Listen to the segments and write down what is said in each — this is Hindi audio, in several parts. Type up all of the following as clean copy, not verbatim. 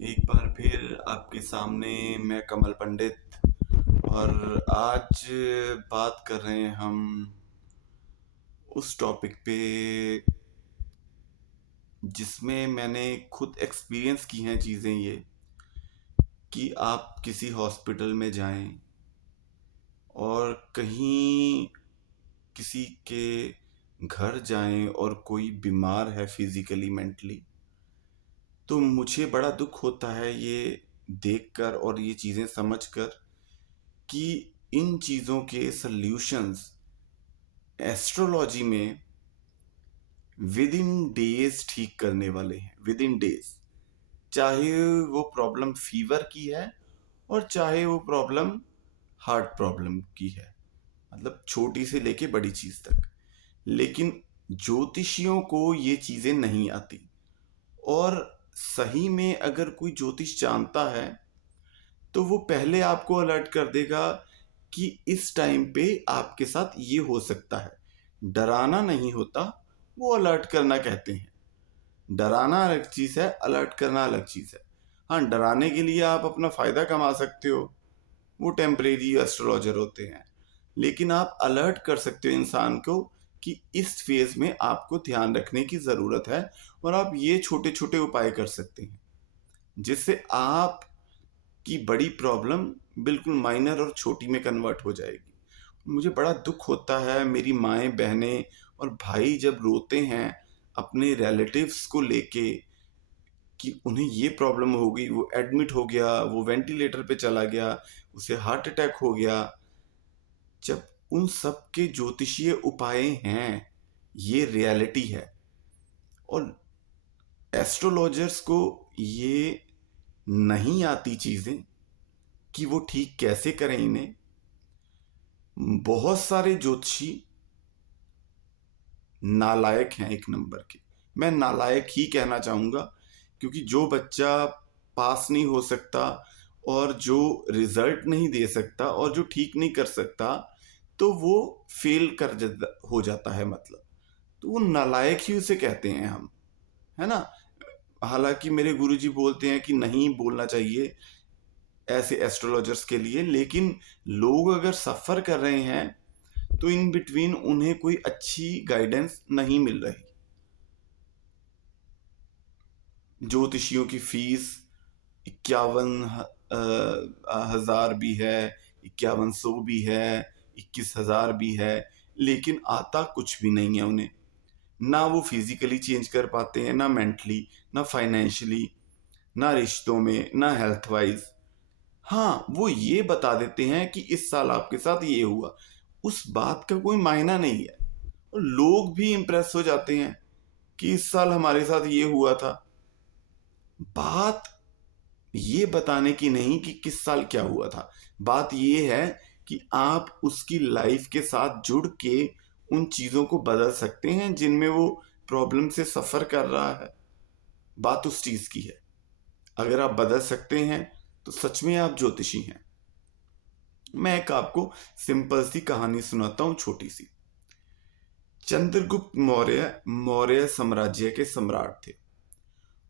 एक बार फिर आपके सामने मैं कमल पंडित। और आज बात कर रहे हैं हम उस टॉपिक पे जिसमें मैंने खुद एक्सपीरियंस की हैं चीज़ें, ये कि आप किसी हॉस्पिटल में जाएं और कहीं किसी के घर जाएं और कोई बीमार है फिजिकली मेंटली, तो मुझे बड़ा दुख होता है ये देखकर और ये चीज़ें समझकर कि इन चीज़ों के सल्यूशंस एस्ट्रोलॉजी में विद इन डेज ठीक करने वाले हैं। विद इन डेज, चाहे वो प्रॉब्लम फीवर की है और चाहे वो प्रॉब्लम हार्ट प्रॉब्लम की है, मतलब छोटी से लेके बड़ी चीज़ तक। लेकिन ज्योतिषियों को ये चीज़ें नहीं आती। और सही में अगर कोई ज्योतिष जानता है तो वो पहले आपको अलर्ट कर देगा कि इस टाइम पे आपके साथ ये हो सकता है। डराना नहीं होता, वो अलर्ट करना कहते हैं। डराना अलग चीज़ है, अलर्ट करना अलग चीज़ है। हाँ, डराने के लिए आप अपना फ़ायदा कमा सकते हो, वो टेम्परेरी एस्ट्रोलॉजर होते हैं। लेकिन आप अलर्ट कर सकते हो इंसान को कि इस फेज़ में आपको ध्यान रखने की ज़रूरत है, और आप ये छोटे छोटे उपाय कर सकते हैं जिससे आप की बड़ी प्रॉब्लम बिल्कुल माइनर और छोटी में कन्वर्ट हो जाएगी। मुझे बड़ा दुख होता है, मेरी माएँ, बहनें और भाई जब रोते हैं अपने रिलेटिव्स को लेके कि उन्हें ये प्रॉब्लम हो गई, वो एडमिट हो गया, वो वेंटिलेटर पे चला गया, उसे हार्ट अटैक हो गया, जब उन सब के ज्योतिषीय उपाय हैं। ये रियलिटी है। और एस्ट्रोलॉजर्स को ये नहीं आती चीज़ें कि वो ठीक कैसे करें इन्हें। बहुत सारे ज्योतिषी नालायक हैं, एक नंबर के। मैं नालायक ही कहना चाहूँगा, क्योंकि जो बच्चा पास नहीं हो सकता और जो रिजल्ट नहीं दे सकता और जो ठीक नहीं कर सकता, तो वो फेल हो जाता है, मतलब। तो वो नालायक ही उसे कहते हैं हम, है ना। हालांकि मेरे गुरुजी बोलते हैं कि नहीं बोलना चाहिए ऐसे एस्ट्रोलॉजर्स के लिए, लेकिन लोग अगर सफ़र कर रहे हैं तो इन बिटवीन उन्हें कोई अच्छी गाइडेंस नहीं मिल रही। ज्योतिषियों की फीस 51,000 भी है, 5100 भी है, 21,000 भी है, लेकिन आता कुछ भी नहीं है उन्हें। ना वो फिजिकली चेंज कर पाते हैं, ना मेंटली, ना फाइनेंशियली, ना रिश्तों में, ना हेल्थ वाइज। हाँ, वो ये बता देते हैं कि इस साल आपके साथ ये हुआ, उस बात का कोई मायना नहीं है। और लोग भी इम्प्रेस हो जाते हैं कि इस साल हमारे साथ ये हुआ था। बात ये बताने की नहीं कि किस साल क्या हुआ था, बात ये है कि आप उसकी लाइफ के साथ जुड़ के उन चीज़ों को बदल सकते हैं जिनमें वो प्रॉब्लम से सफ़र कर रहा है। बात उस चीज़ की है। अगर आप बदल सकते हैं तो सच में आप ज्योतिषी हैं। मैं एक आपको सिंपल सी कहानी सुनाता हूँ, छोटी सी। चंद्रगुप्त मौर्य मौर्य साम्राज्य के सम्राट थे।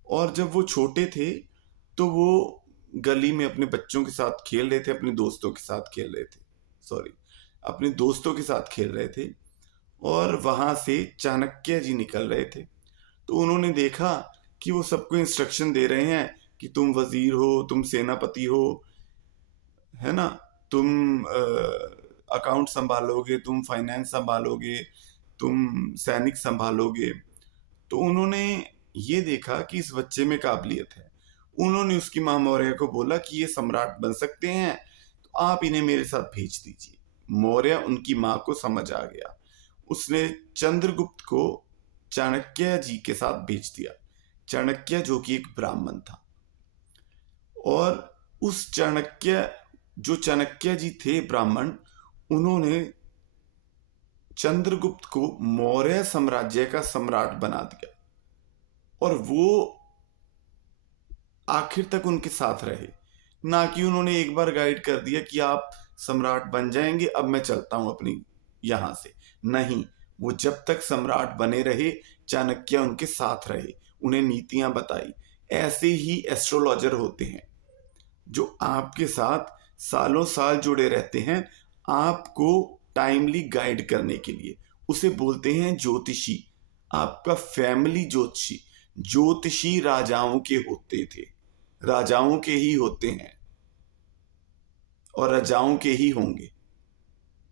और जब वो छोटे थे तो वो गली में अपने बच्चों के साथ खेल रहे थे, अपने दोस्तों के साथ खेल रहे थे, सॉरी, अपने दोस्तों के साथ खेल रहे थे। और वहां से चाणक्य जी निकल रहे थे। तो उन्होंने देखा कि वो सबको इंस्ट्रक्शन दे रहे हैं कि तुम वजीर हो, तुम सेनापति हो, है ना, तुम अकाउंट संभालोगे, तुम फाइनेंस संभालोगे, तुम सैनिक संभालोगे। तो उन्होंने ये देखा कि इस बच्चे में काबिलियत है। उन्होंने उसकी माँ मौर्य को बोला कि ये सम्राट बन सकते हैं, तो आप इन्हें मेरे साथ भेज दीजिए। मौर्य, उनकी माँ को समझ आ गया। उसने चंद्रगुप्त को चाणक्य जी के साथ भेज दिया। चाणक्य जो कि एक ब्राह्मण था। और उस चाणक्य जी थे ब्राह्मण, उन्होंने चंद्रगुप्त को मौर्य साम्राज्य का सम्राट बना दिया। और वो आखिर तक उनके साथ रहे। ना कि उन्होंने एक बार गाइड कर दिया कि आप सम्राट बन जाएंगे, अब मैं चलता हूं अपनी यहां से। नहीं, वो जब तक सम्राट बने रहे, चाणक्य उनके साथ रहे, उन्हें नीतियां बताई। ऐसे ही एस्ट्रोलॉजर होते हैं जो आपके साथ सालों साल जुड़े रहते हैं, आपको टाइमली गाइड करने के लिए। उसे बोलते हैं ज्योतिषी, आपका फैमिली ज्योतिषी। ज्योतिषी राजाओं के होते थे, राजाओं के ही होते हैं और राजाओं के ही होंगे।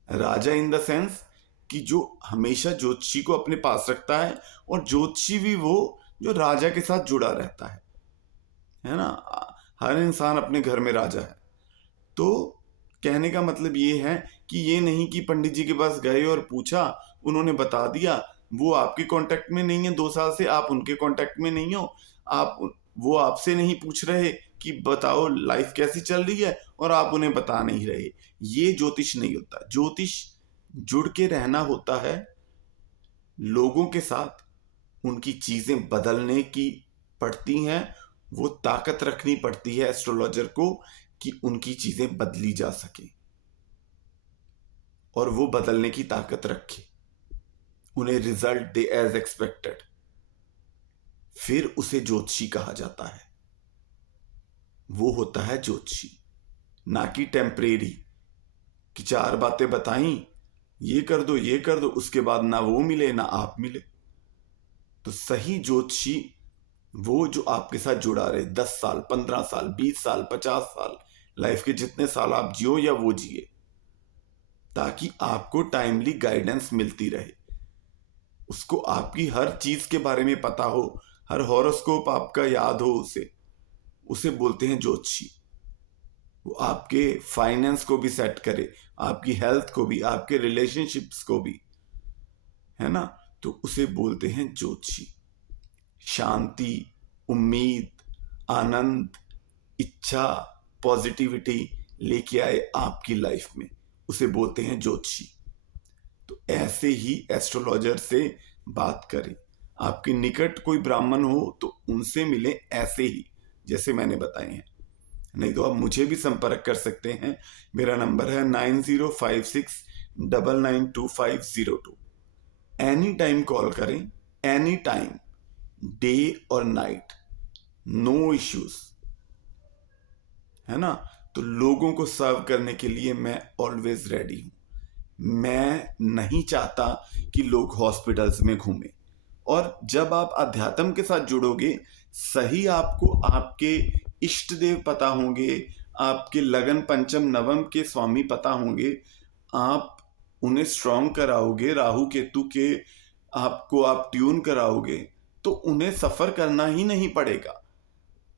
राजा इन द सेंस कि जो हमेशा ज्योतिषी को अपने पास रखता है, और ज्योतिषी भी वो जो राजा के साथ जुड़ा रहता है ना। हर इंसान अपने घर में राजा है। तो कहने का मतलब ये है कि ये नहीं कि पंडित जी के पास गए और पूछा, उन्होंने बता दिया, वो आपके कांटेक्ट में नहीं है 2 साल से, आप उनके कांटेक्ट में नहीं हो, वो आपसे नहीं पूछ रहे कि बताओ लाइफ कैसी चल रही है, और आप उन्हें बता नहीं रहे। ये ज्योतिष नहीं होता। ज्योतिष जुड़ के रहना होता है लोगों के साथ, उनकी चीजें बदलने की पड़ती हैं, वो ताकत रखनी पड़ती है एस्ट्रोलॉजर को कि उनकी चीजें बदली जा सके और वो बदलने की ताकत रखे, उन्हें रिजल्ट दे एज एक्सपेक्टेड। फिर उसे ज्योतिषी कहा जाता है। वो होता है ज्योतिषी, ना कि टेम्परेरी कि 4 बातें बताई, ये कर दो ये कर दो, उसके बाद ना वो मिले ना आप मिले। तो सही ज्योतिषी वो जो आपके साथ जुड़ा रहे 10 साल 15 साल 20 साल 50 साल, लाइफ के जितने साल आप जियो या वो जिए, ताकि आपको टाइमली गाइडेंस मिलती रहे, उसको आपकी हर चीज के बारे में पता हो, हर हॉरोस्कोप आपका याद हो। उसे बोलते हैं ज्योतिषी। वो आपके फाइनेंस को भी सेट करे, आपकी हेल्थ को भी, आपके रिलेशनशिप्स को भी, है ना। तो उसे बोलते हैं ज्योतिषी। शांति, उम्मीद, आनंद, इच्छा, पॉजिटिविटी लेके आए आपकी लाइफ में, उसे बोलते हैं ज्योतिषी। तो ऐसे ही एस्ट्रोलॉजर से बात करें। आपके निकट कोई ब्राह्मण हो तो उनसे मिले ऐसे ही जैसे मैंने बताए हैं। नहीं तो आप मुझे भी संपर्क कर सकते हैं। मेरा नंबर है 9056992502। एनी टाइम कॉल करें, एनी टाइम, डे और नाइट, नो इश्यूज, है ना। तो लोगों को सर्व करने के लिए मैं ऑलवेज रेडी हूं। मैं नहीं चाहता कि लोग हॉस्पिटल्स में घूमें। और जब आप अध्यात्म के साथ जुड़ोगे, सही आपको आपके इष्ट देव पता होंगे, आपके लगन पंचम नवम के स्वामी पता होंगे, आप उन्हें स्ट्रॉन्ग कराओगे, राहु केतु के आपको आप ट्यून कराओगे, तो उन्हें सफर करना ही नहीं पड़ेगा।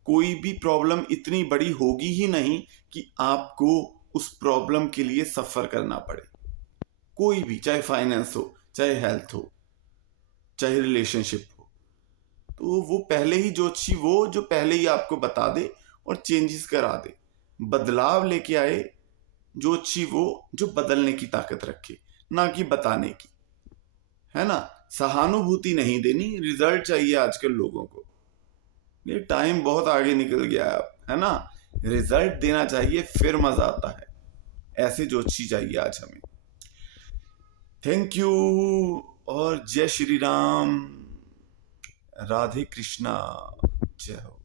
कोई भी प्रॉब्लम इतनी बड़ी होगी ही नहीं कि आपको उस प्रॉब्लम के लिए सफर करना पड़े। कोई भी, चाहे फाइनेंस हो, चाहे हेल्थ हो, चाहे रिलेशनशिप हो, तो वो पहले ही ज्योतिषी, वो जो पहले ही आपको बता दे और चेंजेस करा दे, बदलाव लेके आए। ज्योतिषी वो जो बदलने की ताकत रखे, ना कि बताने की, है ना। सहानुभूति नहीं देनी, रिजल्ट चाहिए आजकल लोगों को। ये टाइम बहुत आगे निकल गया है अब, है ना। रिजल्ट देना चाहिए, फिर मजा आता है। ऐसे ज्योतिषी चाहिए आज हमें। थैंक यू और जय श्री राम, राधे कृष्णा, जय हो।